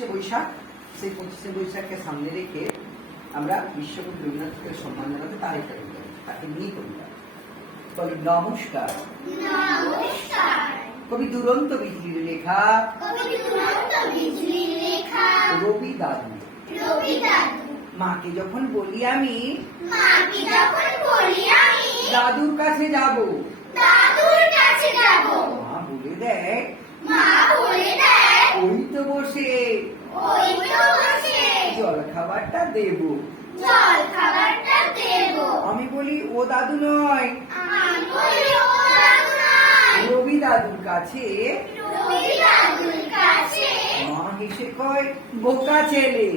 পঁচিশে বৈশাখ সেই পঁচিশে বৈশাখকে সামনে রেখে আমরা বিশ্বকবি রবীন্দ্রনাথকে সম্মান জানাতে তারই কবিতা তাকে নিয়ে কবিতা বলি নমস্কার। কবি দুরন্ত বিজলির লেখা। কবি রবি দাদু। মাকে যখন বলি আমি দাদুর কাছে যাব। দাদুর কাছে যাব। মা বলে দেয় মা বলে দেয় তো বসে ওই তো বসে জল খাবারটা দেব। জল খাবারটা দেব। আমি বলি ও দাদু নয়। আমি বলি ও দাদু নয়। রবি দাদুর কাছে রবি দাদুর কাছে মা হেসে কয় বোকা ছেলে।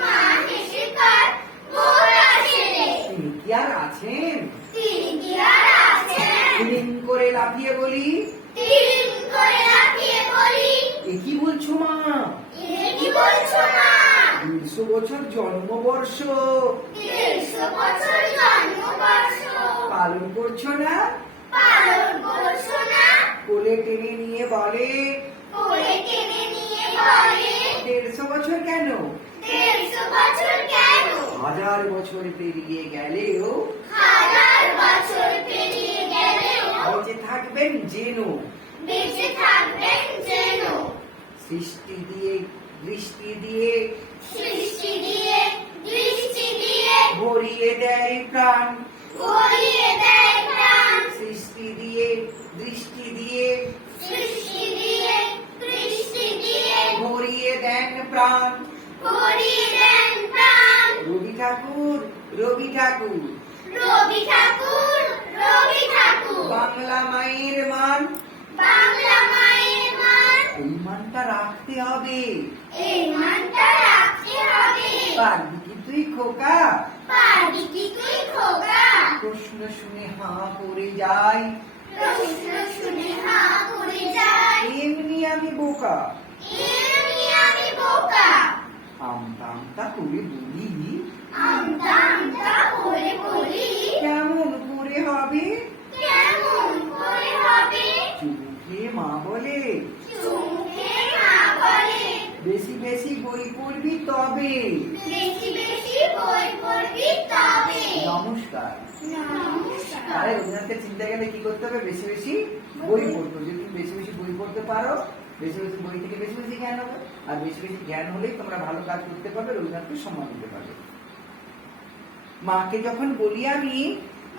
মা হেসে কার বোরা ছেলে। তিনি কি আর আছেন? তিনি কি আর আছেন? হিম করে লাফিয়ে বলি তিন এ কি বলছো মা? কি বলছো না দুইশো বছর জন্মবর্ষ। দেড়শো বছর জন্মবর্ষ। পালন করছ না? পালন করছ না? কোলে টেনে নিয়ে বলে। কোলে টেনে নিয়ে বলে। দেড়শো বছর কেন? দেড়শো বছর কেন? হাজার বছর পেরিয়ে গেলেও। হাজার বছর পেরিয়ে গেলেও। বেঁচে থাকবেন জেনো বেঁচে থাকবেন সৃষ্টি দিয়ে দৃষ্টি দিয়ে সৃষ্টি দিয়ে দৃষ্টি দিয়ে ভরিয়ে দেয় প্রাণ ভরিয়ে দেয় প্রাণ সৃষ্টি দিয়ে দৃষ্টি দিয়ে সৃষ্টি দিয়ে দৃষ্টি দিয়ে ভরিয়ে দেন প্রাণ ভরিয়ে দেন প্রাণ রবি ঠাকুর রবি ঠাকুর রবি ঠাকুর রবি ঠাকুর বাংলা মায়ের মান বাংলা মায়ের মান এই মানটা রাখতে হবে। এই মানটা রাখতে হবে। পারবি কি তুই খোকা। পারবি কি তুই খোকা। প্রশ্ন শুনে হাঁ করে যাই। প্রশ্ন শুনে হা করে যায় এমনি আমি বোকা। এমনি আমি বোকা। আমতা আমতা করে বলি। আমতা আমতা করে বলি। কেমন করে হবে? কেমন করে হবে? চুমুকে মা বলে। বেশি বেশি বই পড়বি তবে। নমস্কার। আরে রবীন্দ্রনাথকে চিনতে গেলে কি করতে হবে? বেশি বেশি বই পড়তে যদি বেশি বেশি বই পড়তে পারো বেশি বেশি বই থেকে বেশি বেশি জ্ঞান হবে। আর বেশি বেশি জ্ঞান হলেই তোমরা ভালো কাজ করতে পারবে রবীন্দ্রনাথকে সম্মান দিতে পারবে। মাকে যখন বলি আমি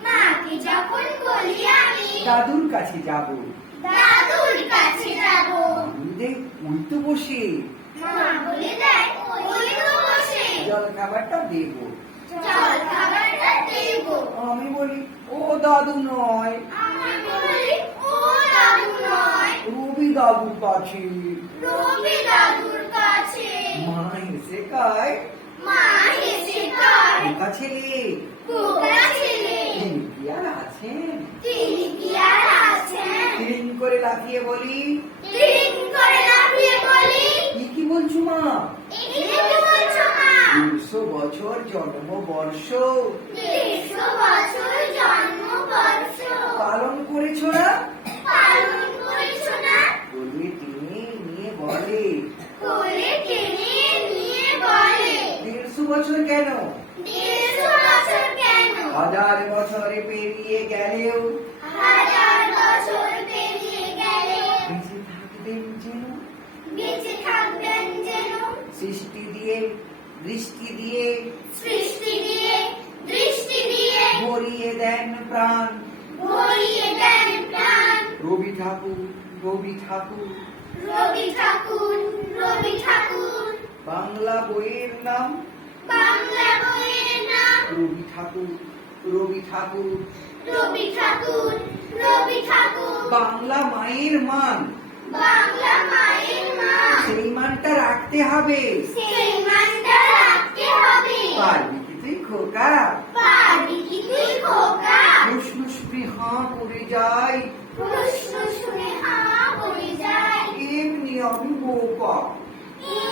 মাকে যখন বলি আমি দাদুর কাছে যাব। দাদুর কাছে যাব। দেখ ওই তো বসে। মা বলে দেয় ওই তো বসে। জল খাবারটা দেব। জল খাবারটা দেব। আমি বলি ও দাদু নয়। আমি বলি ও দাদু নয়। রবি দাদুর কাছে। রবি দাদুর কাছে। মা এসে কায় মা হেসে কয় বোকা ছেলে। বোকা ছেলে। তিনি কি আর আছেন। তিনি কি করে লাফিয়ে বলি। তিন করে লাফিয়ে বলি। কি কি বলছো মা? দুশো বছর জন্মবর্ষ বছর জন্মবর্ষ পালন করেছ না? বলে নিয়ে বলে। বছর কেন? হাজার বছরে পেরিয়ে গেলেও দিয়ে দৃষ্টি দিয়ে সৃষ্টি দিয়ে দৃষ্টি দিয়ে। ভরিয়ে দেন প্রাণ। ভরিয়ে দেন প্রাণ। রবি ঠাকুর রবি ঠাকুর। রবি ঠাকুর রবি ঠাকুর। বাংলা বইয়ের নাম? বাংলা বইয়ের নাম? রবি ঠাকুর রবি ঠাকুর। রবি ঠাকুর রবি ঠাকুর। বাংলা মায়ের মান। বাংলা মায়ের মা সেই মানটা রাখতে হবে। সেই মানটা রাখতে হবে পারবি কি তুই খোকা পারবি কি তুই খোকা প্রশ্ন শুনে হাঁ করে যাই প্রশ্ন শুনে হা বলে যায় এমনি আমি বোকা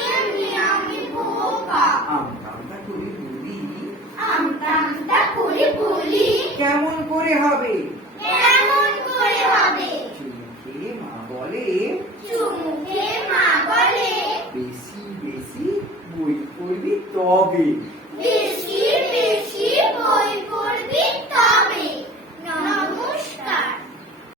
এমনি আমি বোকা আমতা আমতা করে বলি আমতা আমতা করে বলি কেমন করে হবে? কেমন করে হবে? চুমুকে মা বলে চুমুকে মা বলে বেশি বেশি বই পড়বি তবে। বেশি বেশি